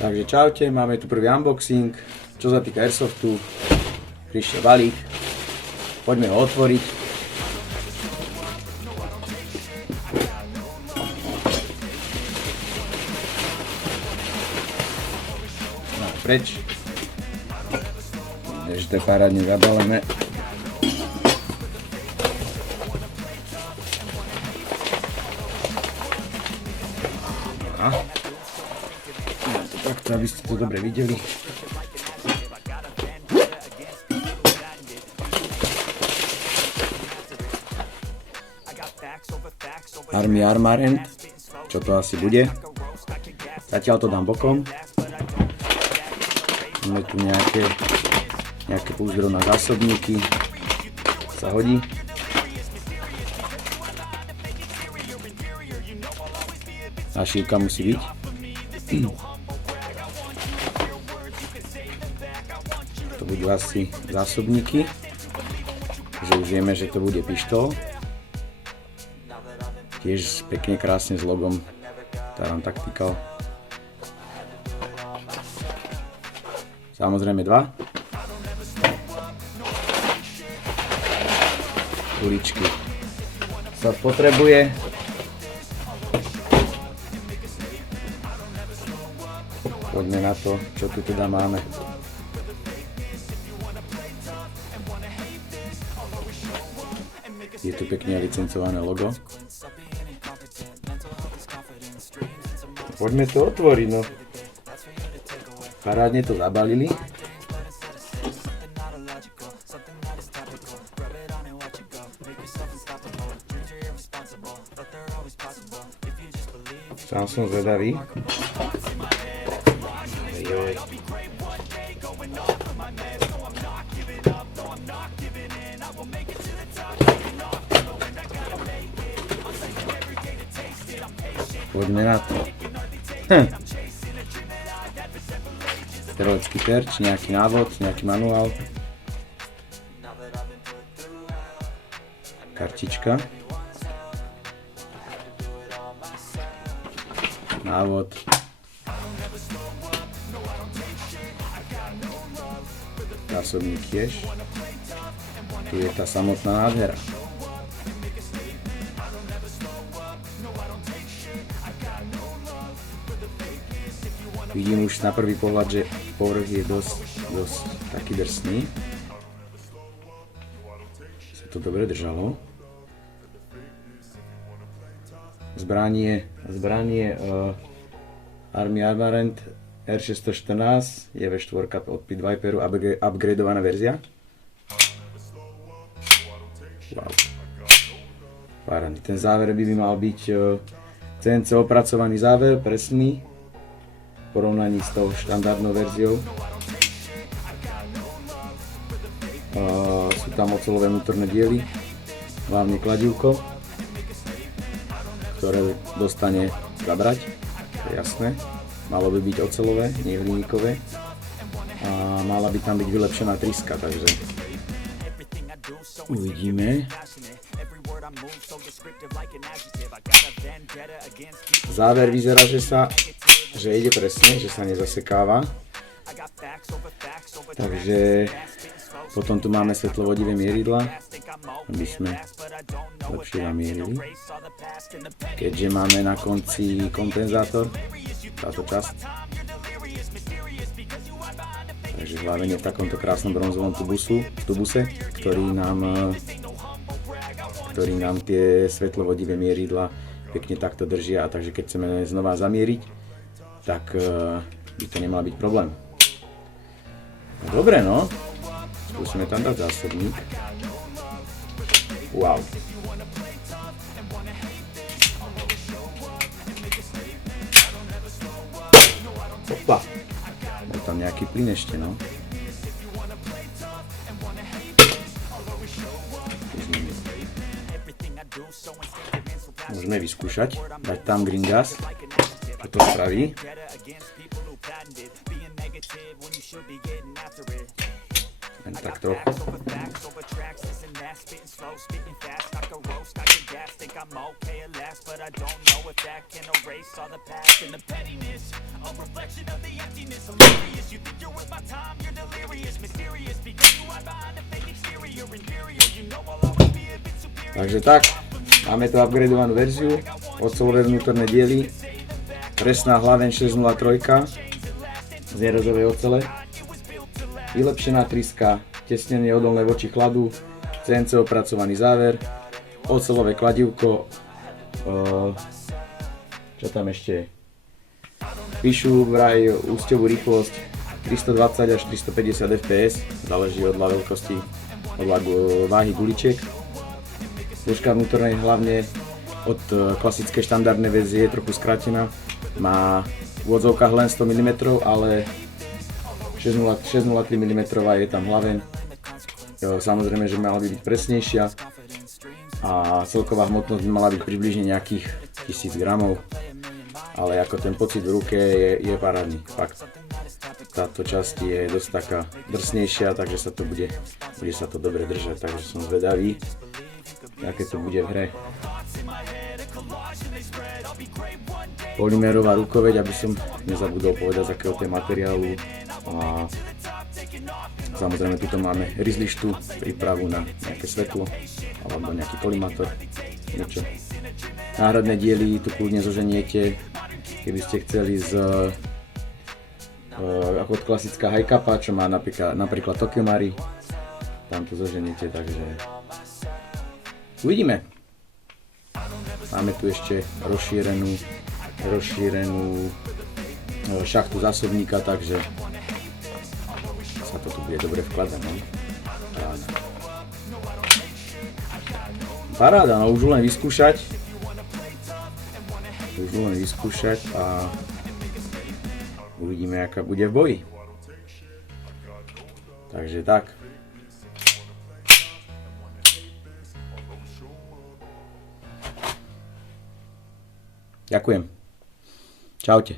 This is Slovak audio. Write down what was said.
Takže čaute, máme tu prvý unboxing. Čo sa týka Airsoftu, prišiel balík. Poďme ho otvoriť. Máme preč. Takže to je parádne zabalené. Takto, aby ste to dobre videli. Army Armarant, čo to asi bude. Zatiaľ to dám bokom. Máme tu nejaké púzdro na zásobníky. Sa hodí. Našívka musí byť. To budú asi zásobníky, že už vieme, že to bude pištol. Tiež pekne krásne s logom Taran Tactical. Samozrejme 2. Kuličky sa potrebuje. Poďme na to, čo tu teda máme. Je tu pekne licencované logo. Poďme to otvoriť, no. Parádne to zabalili. Sám som zvedavý. Poďme na to. Strelecký terč, nejaký návod, nejaký manuál. Kartička. Návod. Zásobník tiež. Tu je tá samotná nádhera. Vidím už na prvý pohľad, že povrch je dosť taký drsný. Sa to dobre držalo. Zbranie Army Armarant R614 je V4 od Pit Viperu, upgradeovaná verzia. Wow. Parádny. Ten záver by mal byť CNC opracovaný záver, presný. V porovnaní s tou štandardnou verziou. Sú tam oceľové vnútorné diely, hlavne kladívko, ktoré dostane zabrať, to je jasné. Malo by byť oceľové, nie hliníkové. A mala by tam byť vylepšená tryska, takže uvidíme. Záver vyzerá, že ide presne, že sa nezasekáva. Takže potom tu máme svetlovodivé mieridla, aby sme lepšie namierili. Keďže máme na konci kompenzátor, táto časť. Takže hlavne v takomto krásnom bronzovom tubuse, ktorý nám tie svetlovodivé mieridla pekne takto držia, a takže keď chceme znova zamieriť, tak by to nemal byť problém. Dobre, no. Skúsime tam dať zásobník. Wow. Opa. Bol tam nejaký plyn ešte, no. Môžeme vyskúšať, dať tam green gas, čo to spraví. len tak trochu. Takže tak, máme tu upgradeovanú verziu, oceľové vnútorné diely, presná hlaveň 603 z nerezovej ocele, vylepšená tryska, tesnenie odolné voči chladu, CNC opracovaný záver, oceľové kladívko, čo tam ešte je? Píšu vraj úsťovú rýchlosť 320 až 350 fps, záleží od veľkosti, od váhy guličiek. Dĺžka vnútornej hlavne od klasickej štandardnej verzie je trochu skrátená, má v úvodzovkách len 100 mm, ale 603 mm je tam hlaveň. Samozrejme, že mala by byť presnejšia a celková hmotnosť by mala byť približne nejakých 1000 gramov, ale ako ten pocit v ruke je parádny, fakt. Táto časť je dosť taká drsnejšia, takže sa to bude sa to dobre držať, takže som zvedavý, aké to bude v hre. Polymérová rukoveď, aby som nezabudol povedať, z akého to je materiálu. A samozrejme tuto máme rizlištu, prípravu na nejaké svetlo alebo nejaký kolimátor, niečo. Náhradné diely tu kľudne zoženiete, keby ste chceli ako klasická high-capa, čo má napríklad Tokyo Mari, tam to zoženiete, takže uvidíme. Máme tu ešte rozšírenú šachtu zásobníka, takže sa to tu bude dobre vkladať, no? Paráda, no už len vyskúšať. A uvidíme, aká bude v boji. Takže tak. Ďakujem. Čaute.